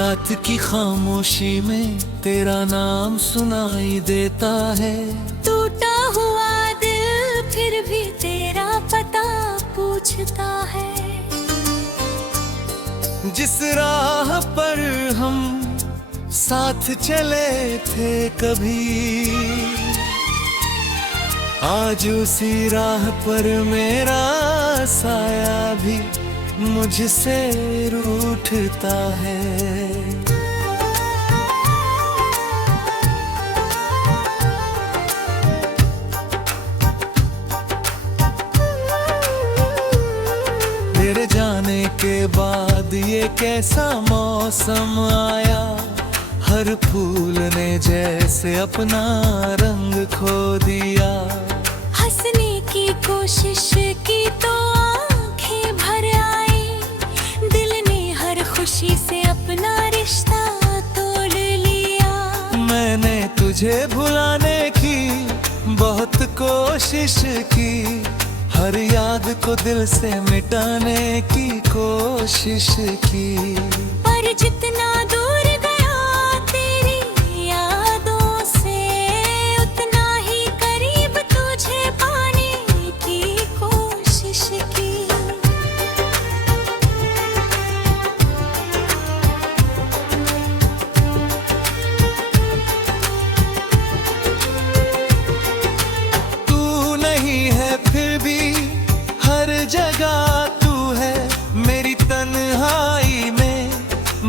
रात की खामोशी में तेरा नाम सुनाई देता है। टूटा हुआ दिल फिर भी तेरा पता पूछता है। जिस राह पर हम साथ चले थे कभी, आज उसी राह पर मेरा साया भी मुझसे रूठता है। तेरे जाने के बाद ये कैसा मौसम आया, हर फूल ने जैसे अपना रंग खो दिया। हंसने की कोशिश की तो आंखें भर आई, दिल ने हर खुशी से अपना रिश्ता तोड़ लिया। मैंने तुझे भुलाने की बहुत कोशिश की, हर याद को दिल से मिटाने की कोशिश की। पर जितना दूर गया तेरी यादों से, उतना ही करीब तुझे पाने की कोशिश की। तू नहीं है फिर भी हर जगह तू है मेरी तन्हाई में,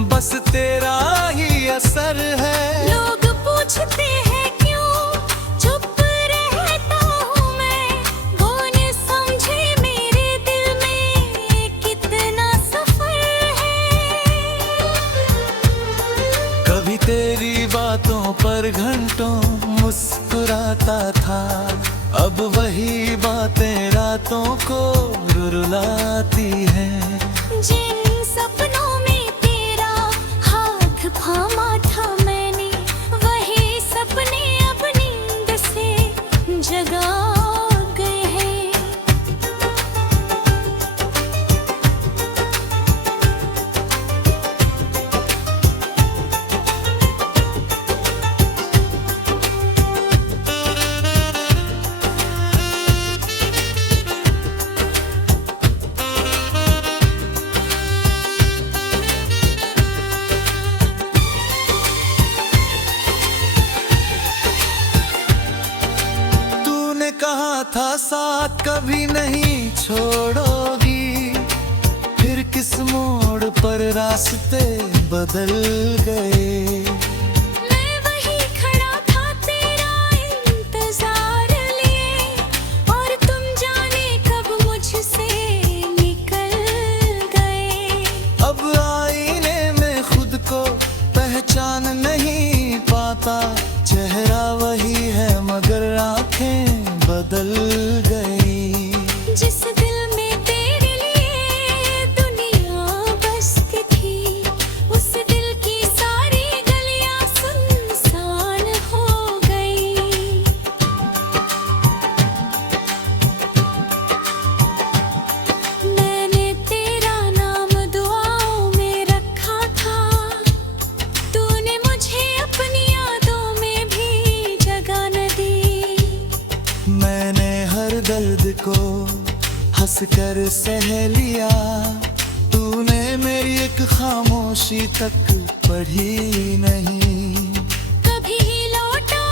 बस तेरा ही असर है। लोग पूछते हैं क्यों चुप रहता हूँ मैं, कौन समझे मेरे दिल में कितना सफर है। कभी तेरी बातों पर घंटों मुस्कुराता था, अब वही बातें रातों को रुलाती हैं। जिन सपनों में तेरा हाथ थामा था मैंने, वही सपने अब नींद से जगा गए हैं। कहा था साथ कभी नहीं छोड़ोगी, फिर किस मोड़ पर रास्ते बदल गए। मैं वही खड़ा था तेरा इंतजार लिए, और तुम जाने कब मुझसे निकल गए। अब आईने में खुद को पहचान नहीं पाता, चेहरा वही है मगर आंखें बदल गई। जिस दिल में तेरे लिए दुनिया बसती थी, उस दिल की सारी गलियां सुनसान हो गई। मैंने तेरा नाम दुआओं में रखा था, तूने मुझे अपनी यादों में भी जगह न दी। मैंने हर दर्द को हंसकर सह लिया, तूने मेरी एक खामोशी तक पढ़ी नहीं। कभी लौटा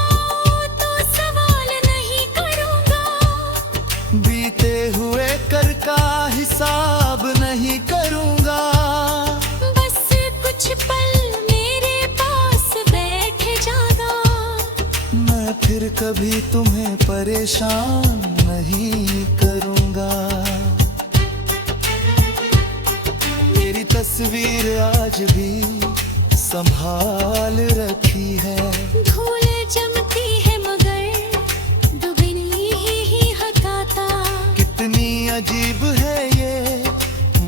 तो सवाल नहीं करूंगा, बीते हुए कर का हिसाब नहीं करूंगा। बस कुछ पल मेरे पास बैठ जाना, मैं फिर कभी तुम्हें परेशान नहीं करूंगा। मेरी तस्वीर आज भी संभाल रखी है। धूल जमती है मगर दुगनी ही हटाता। कितनी अजीब है ये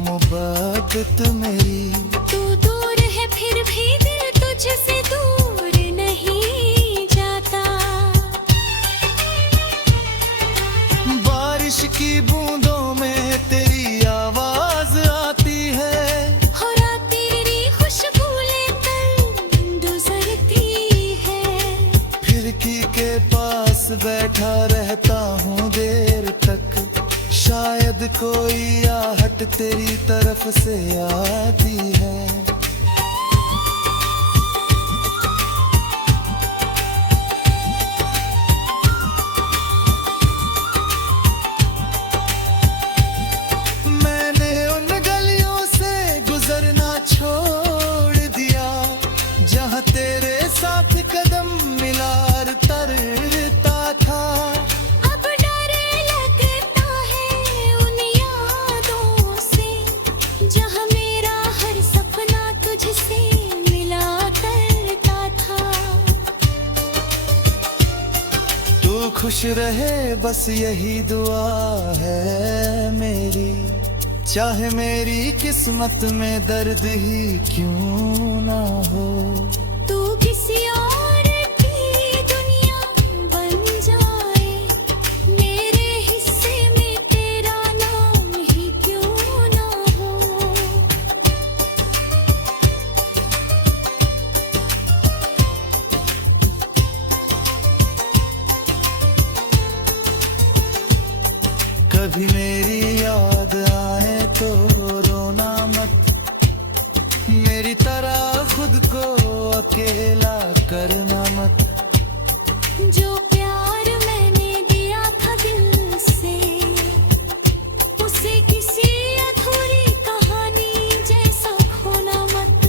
मोहब्बत मेरी, तू दूर है फिर भी दिल तुझसे दूर नहीं जाता। बारिश की बूंदों में तेरी आवाज आती है, हो रात तेरी खुशबू लेकर बैठा रहता हूँ देर तक, शायद कोई आहट तेरी तरफ से आती है। मैंने उन गलियों से गुजरना छोड़ दिया जहाँ तेरे साथ कदम मिला तरता था। अब डर लगता है उन यादों से जहाँ मेरा हर सपना तुझसे मिला करता था। तू खुश रहे बस यही दुआ है मेरी, चाहे मेरी किस्मत में दर्द ही क्यों ना हो। तू किसी और की दुनिया बन जाए, मेरे हिस्से में तेरा नाम ही क्यों ना हो। कभी मेरी याद आए तो रोना मत, मेरी तरह खुद को अकेला करना मत। जो प्यार मैंने दिया था दिल से, उसे किसी अधूरी कहानी जैसा खोना मत।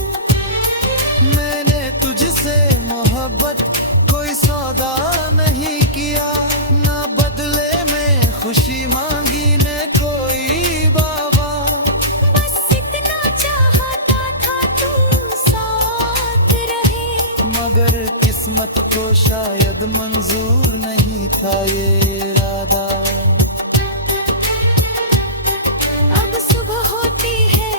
मैंने तुझसे मोहब्बत कोई सौदा नहीं किया, ना बदले में खुशी मांगी ने कोई बाबा। बस इतना चाहता था तू साथ रहे, मगर किस्मत को शायद मंजूर नहीं था ये इरादा। अब सुबह होती है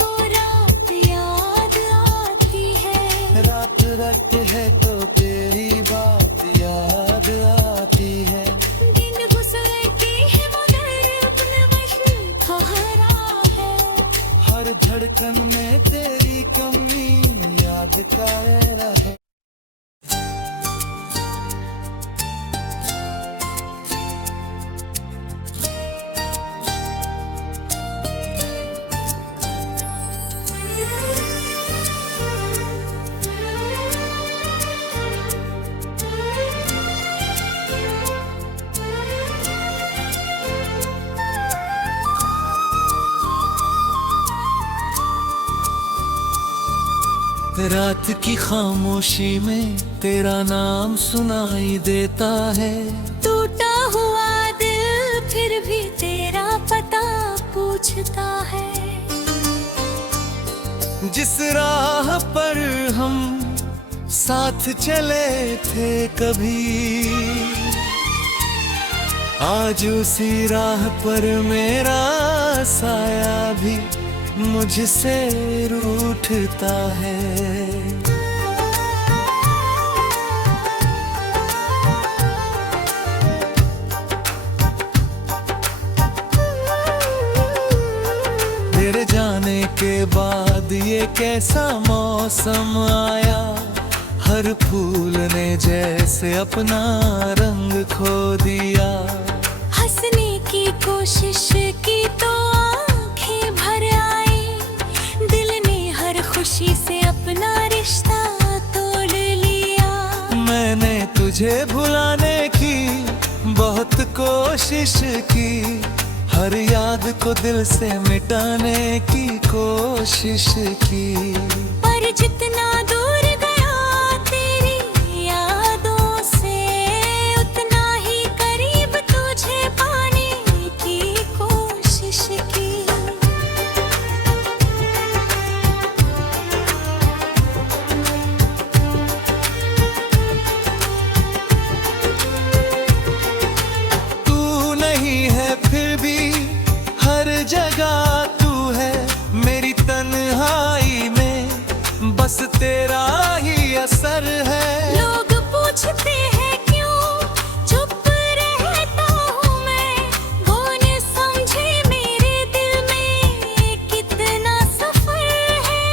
तो रात याद आती है, रात रखते है तो तेरी बात याद आती है। दिन गुजरती है मगर अपने वही ठहरा है। हर धड़कन में तेरी कमी याद का रहे। रात की खामोशी में तेरा नाम सुनाई देता है। टूटा हुआ दिल फिर भी तेरा पता पूछता है। जिस राह पर हम साथ चले थे कभी, आज उसी राह पर मेरा साया भी मुझसे रूठता है। तेरे जाने के बाद ये कैसा मौसम आया, हर फूल ने जैसे अपना रंग खो दिया। हंसने की कोशिश की तो आंखें भर आई, दिल ने हर खुशी से अपना रिश्ता तोड़ लिया। मैंने तुझे भुलाने की बहुत कोशिश की, हर याद को दिल से मिटाने की कोशिश की। पर जितना दूर गया तेरी यादों से, उतना ही करीब तुझे पाने की कोशिश की। तू नहीं है फिर भी हर जगह तू है मेरी तन्हाई में, बस तेरा ही असर है। लोग पूछते हैं क्यों चुप रहता हूँ मैं, कौन समझे मेरे दिल में कितना सफर है।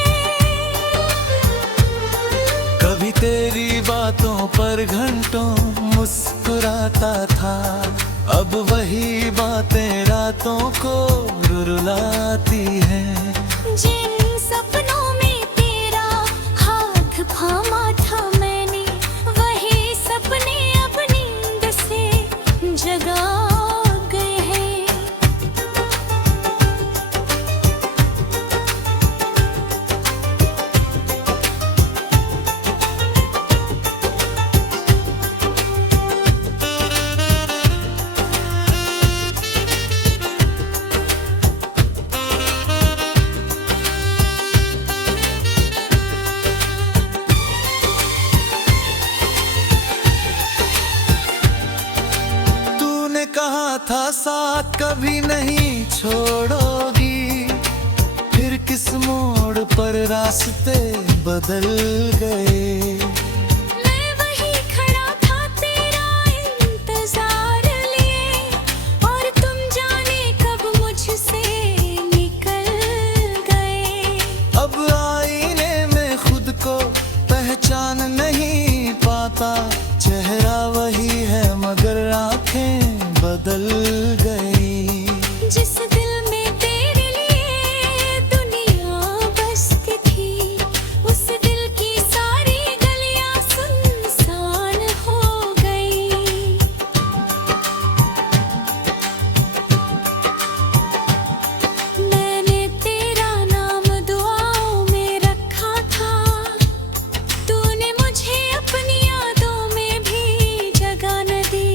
कभी तेरी बातों पर घंटों मुस्कुरा बरसाता था। अब वही बातें रातों को रुलाती हैं। जिन सपनों में तेरा हाथ थामा था मैंने, वही सपने अब नींद से जगा गए हैं। कहा था साथ कभी नहीं छोड़ोगी, फिर किस मोड़ पर रास्ते बदल गए। मैं वही खड़ा था तेरा इंतजार लिए, और तुम जाने कब मुझसे निकल गए। अब आईने में खुद को पहचान नहीं पाता, चेहरा वही है मगर आंखें बदल गई। जिस दिल में तेरे लिए दुनिया बसती थी, उस दिल की सारी गलियां सुनसान हो गई। मैंने तेरा नाम दुआओं में रखा था, तूने मुझे अपनी यादों में भी जगह न दी।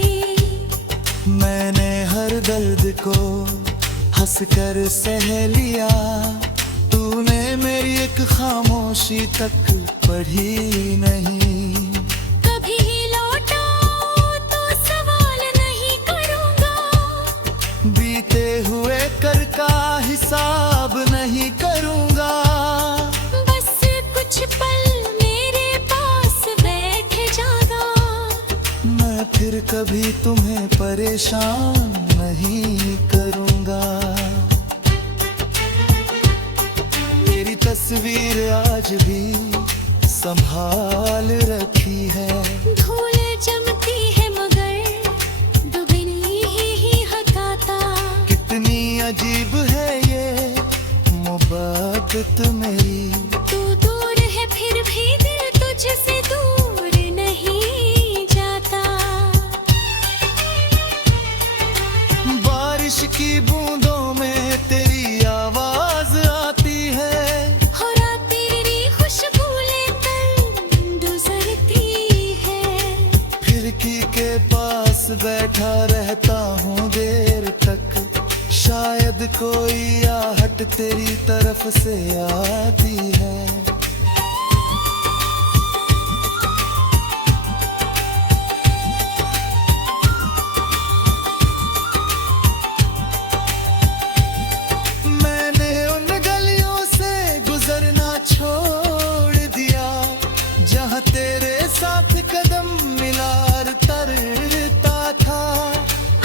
मैंने हर दर्द को हंसकर सह लिया, तूने मेरी एक खामोशी तक पढ़ी नहीं। कभी लौटाओ तो सवाल नहीं करूंगा, बीते हुए कर का हिसाब नहीं करूंगा। बस कुछ पल मेरे पास बैठ जाना, मैं फिर कभी तुम्हें परेशान नहीं करूंगा। मेरी तस्वीर आज भी संभाल रखी है। धूल जमती है मगर दुगनी ही हटाता। कितनी अजीब है ये मोहब्बत मेरी। तू दूर है फिर भी दिल तुझसे दूर नहीं जाता। बारिश की बूंदों में तेरी आवाज आती है, और तेरी खुशबू लेकर गुजरती है। खिड़की के पास बैठा रहता हूँ देर तक, शायद कोई आहट तेरी तरफ से आती है। मैंने उन गलियों से गुजरना छोड़ दिया, जहाँ तेरे साथ कदम मिलार तरता था।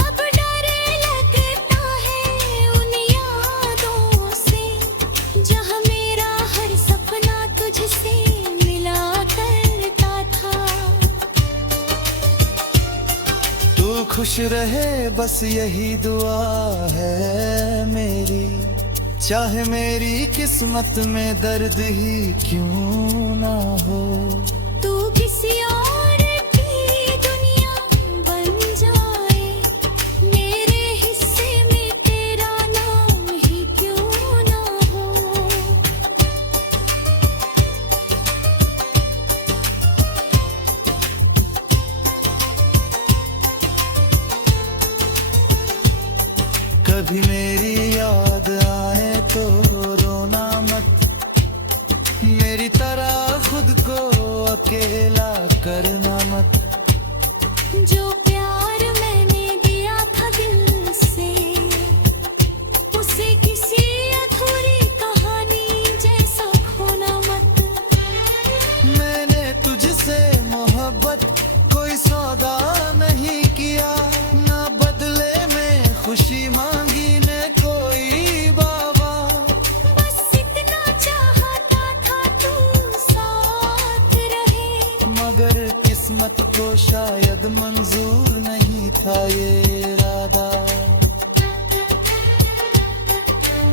अब डर लगता है उन यादों से, जहाँ मेरा हर सपना तुझसे मिला करता था। तू खुश रहे बस यही दुआ है मेरी, चाहे मेरी किस्मत में दर्द ही क्यों ना हो। तू किसी और की दुनिया बन जाए, मेरे हिस्से में तेरा नाम ही क्यों ना हो। कभी मेरी याद आए तो रोना मत, मेरी तरह खुद को अकेला करना मत। जो प्यार मैंने दिया था दिल से, उसे किसी अधूरी कहानी जैसा खोना मत। मैंने तुझसे मोहब्बत कोई सौदा नहीं किया, ना बदले में खुशी मांगी ने कोई बाबा। बस इतना चाहता था तू साथ रहे, मगर किस किस्मत को शायद मंजूर नहीं था ये इरादा।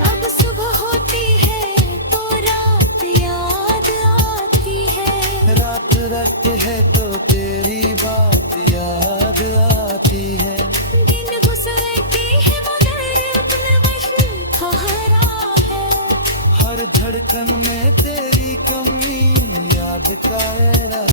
अब सुबह होती है तो रात याद आती है, रात रखते है तो तेरी बात याद आती है। दिन गुजरती है मगर अपने वश ठहरा है, हर धड़कन में तेरी कमी याद का एहसास